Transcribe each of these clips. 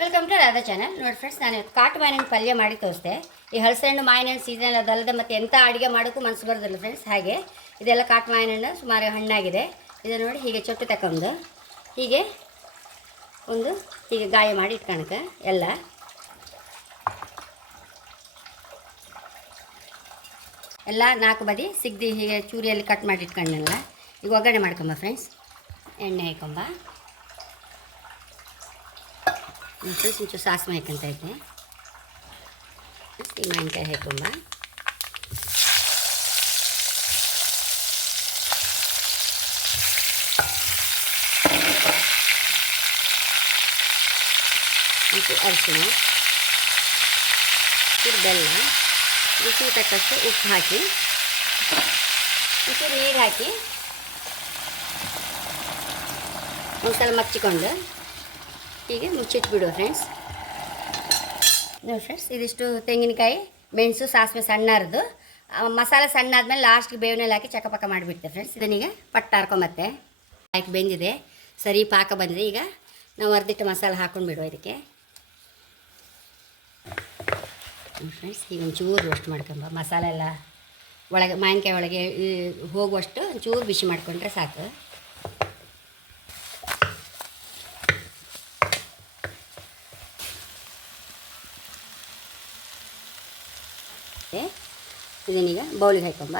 Welcome to Radha channel. ನೋಡಿ friends, ನಾನು ಕಾಟು ಮಾವಿನ ಪಲ್ಯ ಮಾಡಿ ತೋರಿಸ್ದೆ. ಈ ಹಲಸೆಹಣ್ಣು ಮಾವಿನ ಸೀಸನ್ ಅದಲ್ಲದೆ ಮತ್ತು ಎಂಥ ಅಡುಗೆ ಮಾಡೋಕ್ಕೂ ಮನಸ್ಸು ಬರೋದಿಲ್ಲ ಫ್ರೆಂಡ್ಸ್. ಹಾಗೆ ಇದೆಲ್ಲ ಕಾಟು ಮಾವಿನ ಹಣ್ಣು ಸುಮಾರು ಹಣ್ಣಾಗಿದೆ. ಇದು ನೋಡಿ ಹೀಗೆ ಚೊಟ್ಟು ತಗೊಂಡು ಹೀಗೆ ಹೀಗೆ ಗಾಯ ಮಾಡಿ ಇಟ್ಕೊಳಕ ಎಲ್ಲ 4 ಬದಿ ಸಿಗ್ದಿ ಹೀಗೆ ಚೂರಿಯಲ್ಲಿ ಕಟ್ ಮಾಡಿ ಇಟ್ಕೊಂಡೆಲ್ಲ. ಈಗ ಒಗ್ಗರಣೆ ಮಾಡ್ಕೊಂಬ ಫ್ರೆಂಡ್ಸ್. ಎಣ್ಣೆ ಹಾಕೊಂಬ ಫ್ರೆಂಡ್ಸ್. ಒಂಚೂರು ಸಾಸಿವೆ ಹಾಕೊಂತ ಇದ್ದೆ. ಈ ಮಾವಿನಕಾಯಿ ಹಾಕೊಂಬ. ಒಂಚೂರು ಅರಿಶಿಣ, ಒಂಚೂರು ಬೆಲ್ಲ, ರುಚಿಗೆ ತಕ್ಕಷ್ಟು ಉಪ್ಪು ಹಾಕಿ ಒಂಚೂರು ನೀರು ಹಾಕಿ ಒಂದ್ಸಲ ಮಚ್ಚಿಕೊಂಡು ಹೀಗೆ ಮುಚ್ಚಿಟ್ಬಿಡುವ ಫ್ರೆಂಡ್ಸ್. ನೋಡಿ ಫ್ರೆಂಡ್ಸ್, ಇದಿಷ್ಟು ತೆಂಗಿನಕಾಯಿ, ಮೆಣಸು, ಸಾಸಿವೆ ಸಣ್ಣ ಅರ್ದು ಮಸಾಲೆ ಸಣ್ಣ ಆದಮೇಲೆ ಲಾಸ್ಟ್ಗೆ ಬೇವಿನಲ್ಲಿ ಹಾಕಿ ಚಕಪಕ ಮಾಡಿಬಿಡ್ತೆ ಫ್ರೆಂಡ್ಸ್. ಇದನ್ನೀಗ ಪಟ್ಟ ಹಾಕೊಂಬತ್ತೆ ಹಾಕಿ ಬೆಂದಿದೆ, ಸರಿ ಪಾಕ ಬಂದಿದೆ. ಈಗ ನಾವು ಅರ್ದಿಟ್ಟು ಮಸಾಲೆ ಹಾಕೊಂಡು ಬಿಡುವ ಇದಕ್ಕೆ. ಫ್ರೆಂಡ್ಸ್, ಈಗ ಒಂಚೂರು ರೋಸ್ಟ್ ಮಾಡ್ಕೊಂಬ. ಮಸಾಲೆ ಎಲ್ಲ ಒಳಗೆ ಮಾವಿನಕಾಯಿ ಒಳಗೆ ಹೋಗುವಷ್ಟು ಒಂಚೂರು ಬಿಸಿ ಮಾಡಿಕೊಂಡ್ರೆ ಸಾಕು. ಇದನ್ನೀಗ ಬೌಲಿಗೆ ಹಾಕೊಂಬ.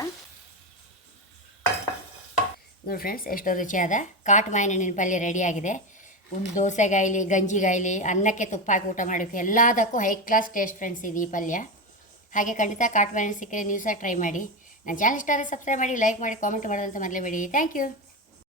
ನೋಡಿ ಫ್ರೆಂಡ್ಸ್, ಎಷ್ಟೋ ರುಚಿಯಾದ ಕಾಟು ಮಾವಿನ ಹಣ್ಣಿನ ಪಲ್ಯ ರೆಡಿಯಾಗಿದೆ. ದೋಸೆಗಾಯಿಲಿ, ಗಂಜಿಗಾಯಿಲಿ, ಅನ್ನಕ್ಕೆ ತುಪ್ಪ ಹಾಕಿ ಊಟ ಮಾಡೋಕ್ಕೆ ಎಲ್ಲದಕ್ಕೂ ಹೈ ಕ್ಲಾಸ್ ಟೇಸ್ಟ್ ಫ್ರೆಂಡ್ಸ್ ಇದು ಈ ಪಲ್ಯ. ಹಾಗೆ ಖಂಡಿತ ಕಾಟು ಮಾವಿನ ಸಿಕ್ಕರೆ ನೀವು ಸಹ ಟ್ರೈ ಮಾಡಿ. ನನ್ನ ಚಾನಲ್ ಇಷ್ಟ ಆದರೆ ಸಬ್ಸ್ಕ್ರೈಬ್ ಮಾಡಿ, ಲೈಕ್ ಮಾಡಿ, ಕಾಮೆಂಟ್ ಮಾಡೋದಂತ ಮರಲೇಬೇಡಿ. Thank you.